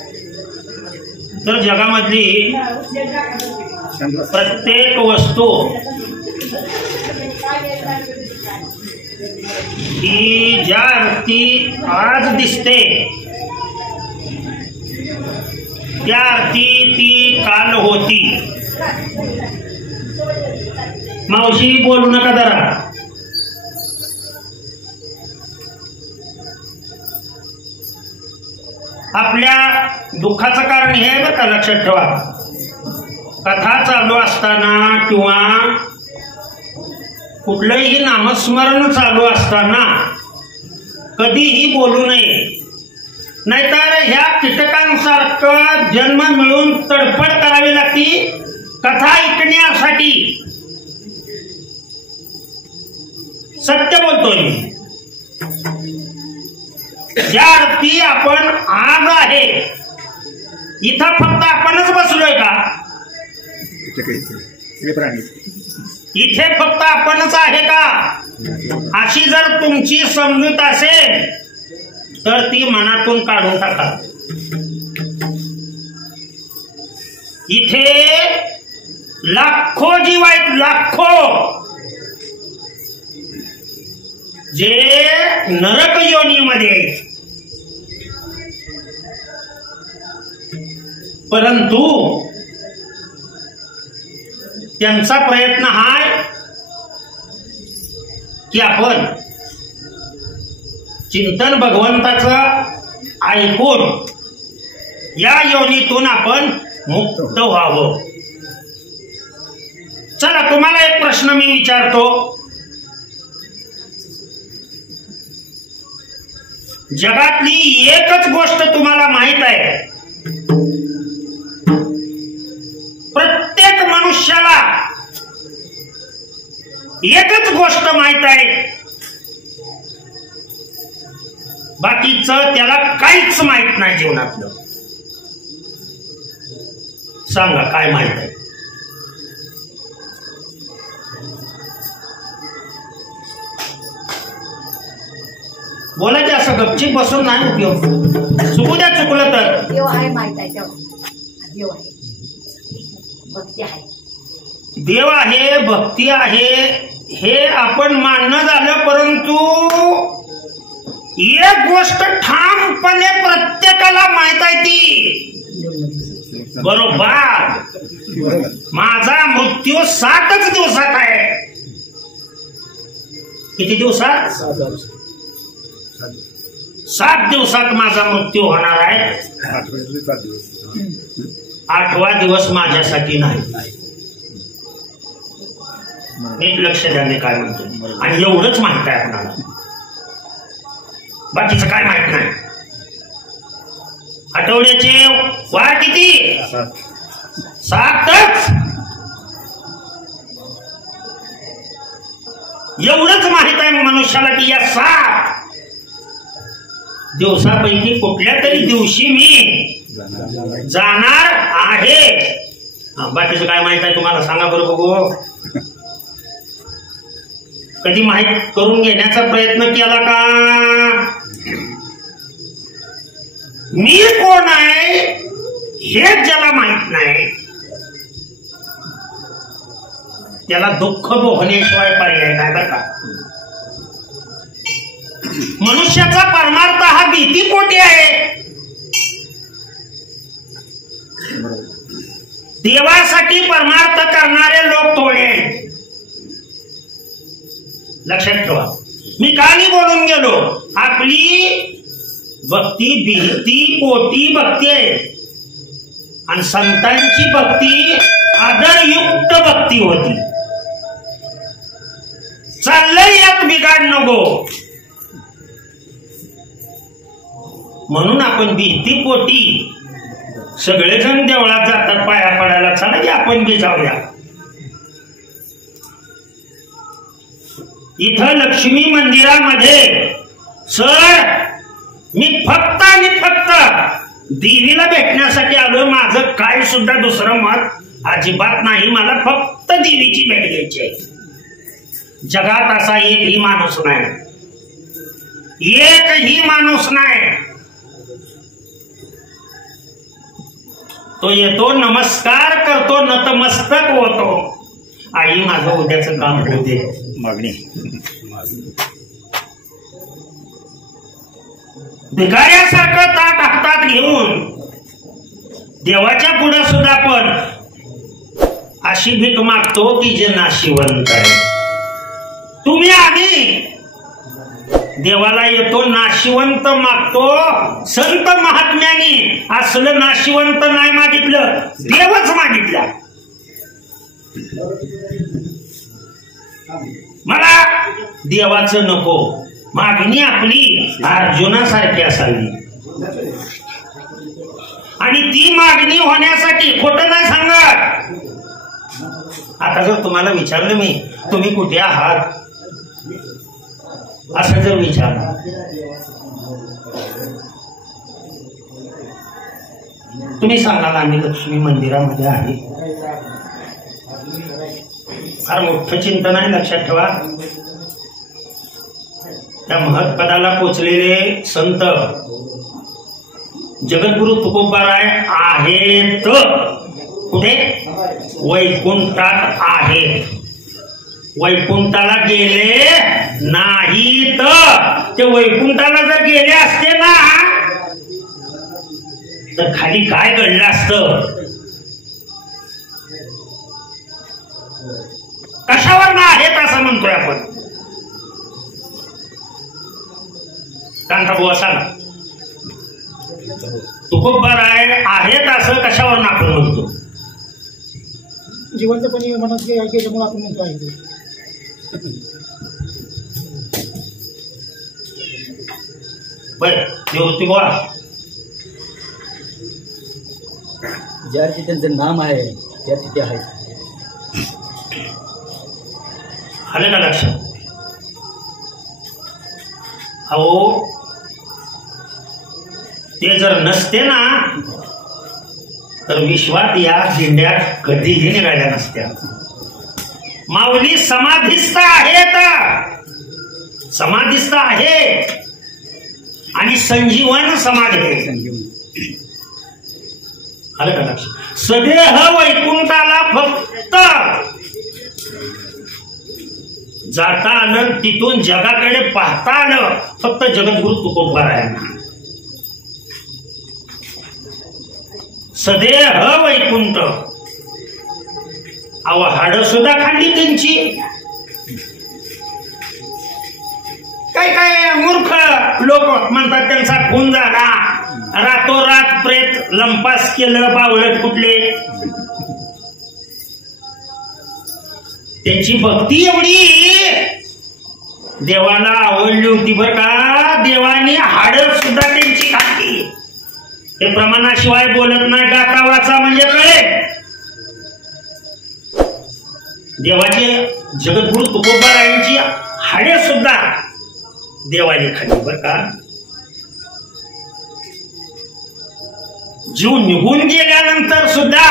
तर जगामधली प्रत्येक वस्तू ही ज्या अर्थी आज दिसते त्या अर्थी ती काल होती. मावशी बोलू नका जरा. आपल्या दुःखाचं कारण हे आहे बरं का, लक्षात ठेवा. कथा चालू असताना किंवा कुठलंही नामस्मरण चालू असताना कधीही बोलू नये, नाहीतर ह्या कीटकांसारखं जन्म मिळून तडफड करावी लागती कथा ऐकण्यासाठी. सत्य बोलतोय मी. ज्या अर्थी आपण आज आहे इथं फक्त आपणच बसलोय का? इथे फक्त आपणच आहे का? अशी जर तुमची समजूत असेल तर ती मनातून काढून टाका. इथे लाखो जीव आहेत, लाखो, जे नरक योनीमध्ये आहेत. परंतु त्यांचा प्रयत्न हाय की आपण चिंतन भगवंताचं ऐकून या योनीतून आपण मुक्त व्हावं. चला, तुम्हाला एक प्रश्न मी विचारतो. जगातली एकच गोष्ट तुम्हाला माहित आहे, प्रत्येक मनुष्याला एकच गोष्ट माहित आहे, बाकीचं त्याला काहीच माहित नाही जीवनातलं. सांगा काय माहित आहे? बोला की, असं गपचीप बसून नाही उपयोग. चुकू द्या, चुकलं तर. देव आहे माहित आहे, देव आहे, भक्ती आहे. देव आहे, भक्ती आहे हे आपण मानणं झालं. परंतु एक गोष्ट ठामपणे प्रत्येकाला माहित आहे, ती बरोबर, माझा मृत्यू 7च दिवसात आहे. किती दिवसात? 7 दिवसात माझा मृत्यू होणार आहे. 8वा दिवस माझ्यासाठी नाही. नीट लक्ष द्याने काय म्हणतो. आणि एवढंच माहित आहे आपणाला, बाकीचं काय माहित नाही. आठवड्याचे वार किती? 7च. एवढंच माहित आहे मनुष्याला की या 7 दिवसापैकी कुठल्या तरी दिवशी मी जाणार आहे. बाकीचं काय माहित आहे तुम्हाला? सांगा बरं बघू. कधी माहित करून घेण्याचा प्रयत्न केला का? मी कोण आहे हे ज्याला माहित नाही त्याला दुःख भोगण्याशिवाय पर्याय नाही बरं का. मनुष्याचा परमार्थ हा भीतीपोटी आहे. देवासाठी परमार्थ करणारे लोक थोडे आहेत, लक्षात ठेवा. मी काही बोलून गेलो. आपली भक्ती भीती पोटी भक्ती आहे आणि संतांची भक्ती आदरयुक्त भक्ती होती. चाललंय यात बिघाड नको म्हणून आपण भीती पोटी सगळेजण देवळात जातात पाया पडायला. चला की आपण बी जाऊया. इथं लक्ष्मी मंदिरामध्ये सर मी फक्त आणि फक्त देवीला भेटण्यासाठी आलो. माझं काय सुद्धा दुसरं मत अजिबात नाही. मला फक्त देवीची भेट घ्यायची आहे. जगात असा एकही माणूस नाही, एकही माणूस नाही तो येतो, नमस्कार करतो, नतमस्तक होतो. आई माझं उद्याचं काम होऊ दे. मागणी भिकाऱ्यासारखं ताट हातात घेऊन देवाच्या पुढे सुद्धा पण अशी भीक मागतो की जे नाशिवंत आहे. तुम्ही आम्ही देवाला येतो, नाशिवंत मागतो. संत महात्म्यानी असलं नाशिवंत नाही मागितलं, देवच मागितला. मला देवाचं नको. मागणी आपली अर्जुनासारखी असावी आणि ती मागणी होण्यासाठी खोटं नाही सांगत. आता जर तुम्हाला विचारलं मी, तुम्ही कुठे आहात असं जर विचारलं, तुम्ही सांगाल आम्ही लक्ष्मी मंदिरामध्ये आहे. फार मोठं चिंतन आहे, लक्षात ठेवा. त्या महत्पदाला पोचलेले संत जगद्गुरु तुकोबाराय आहेत. कुठे? वैकुंठात आहेत. वैकुंठाला गेले नाहीत. ते वैकुंठाला जर गेले असते ना तर खाली काय घडलं असतं? कशावर ना आहेत असं म्हणतोय आपण. कांता बुवा सांगा, तुकोबाराय आहेत असं कशावर ना आपण म्हणतो? जिवंतपणे मनात गेल्यामुळे आपण म्हणतो आहे. बर देवती बोला. ज्या त्यांचं नाम आहे त्या तिथे आहे. आलं का लक्षात? अहो ते जर नसते ना तर विश्वात या दिंड्यात कधीही निघाल्या नसत्या. माऊली समाधिस्थ आहेत, समाधिस्थ आहे आणि संजीवन समाधी आहे. आलं का लक्षात? सदेह वैकुंठाला फक्त जाता आलं, तिथून जगाकडे पाहता आलं फक्त जगद्गुरु तुकोबारायांना. सदेह वैकुंठ. अहो हाड सुद्धा खाल्ली त्यांची. काय काय मूर्ख लोक म्हणतात त्यांचा खून झाला, रातोरात प्रेत लंपास केलं, बावळत कुठले. त्यांची भक्ती एवढी देवाला आवडली होती बर का. देवाने हाड सुद्धा त्यांची खाल्ली. ते प्रमाणाशिवाय बोलत नाही, गाता वाचा म्हणजे काय. देवाचे जगद्गुरु तुकोबारायांची हाडे सुद्धा देवाने खाल्ली बर का. जीव निघून गेल्यानंतर सुद्धा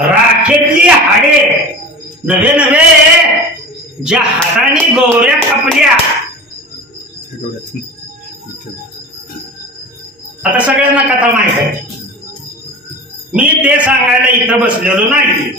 राखेतली हाडे नवे नवे ज्या हाताने गौऱ्या कापल्या. आता सगळ्यांना कथा माहित आहे. मी ते सांगायला इथं बसलेलो नाही.